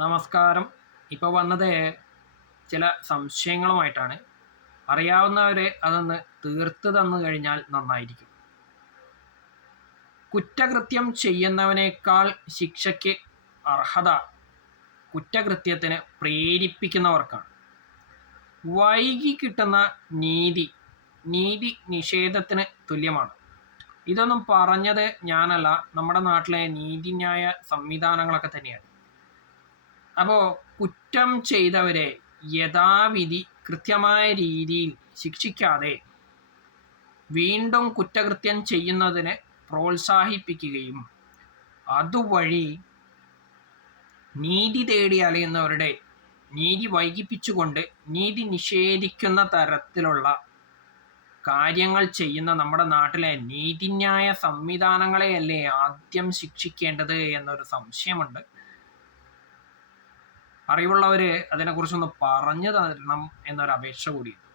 നമസ്കാരം. ഇപ്പോൾ വന്നത് ചില സംശയങ്ങളുമായിട്ടാണ്. അറിയാവുന്നവരെ അതൊന്ന് തീർത്ത് തന്നു കഴിഞ്ഞാൽ നന്നായിരിക്കും. കുറ്റകൃത്യം ചെയ്യുന്നവനേക്കാൾ ശിക്ഷയ്ക്ക് അർഹത കുറ്റകൃത്യത്തിന് പ്രേരിപ്പിക്കുന്നവർക്കാണ്. വൈകി കിട്ടുന്ന നീതി നിഷേധത്തിന് തുല്യമാണ്. ഇതൊന്നും പറഞ്ഞത് ഞാനല്ല, നമ്മുടെ നാട്ടിലെ നീതിന്യായ സംവിധാനങ്ങളൊക്കെ തന്നെയാണ്. അപ്പോൾ കുറ്റം ചെയ്തവരെ യഥാവിധി കൃത്യമായ രീതിയിൽ ശിക്ഷിക്കാതെ വീണ്ടും കുറ്റകൃത്യം ചെയ്യുന്നതിനെ പ്രോത്സാഹിപ്പിക്കുകയും അതുവഴി നീതി തേടി അലയുന്നവരുടെ നീതി വൈകിപ്പിച്ചുകൊണ്ട് നീതി നിഷേധിക്കുന്ന തരത്തിലുള്ള കാര്യങ്ങൾ ചെയ്യുന്ന നമ്മുടെ നാട്ടിലെ നീതിന്യായ സംവിധാനങ്ങളെയല്ലേ ആദ്യം ശിക്ഷിക്കേണ്ടത് എന്നൊരു സംശയമുണ്ട്. അറിവുള്ളവർ അതിനെക്കുറിച്ചൊന്ന് പറഞ്ഞു തരണം എന്നൊരു അപേക്ഷ കൂടിയുണ്ട്.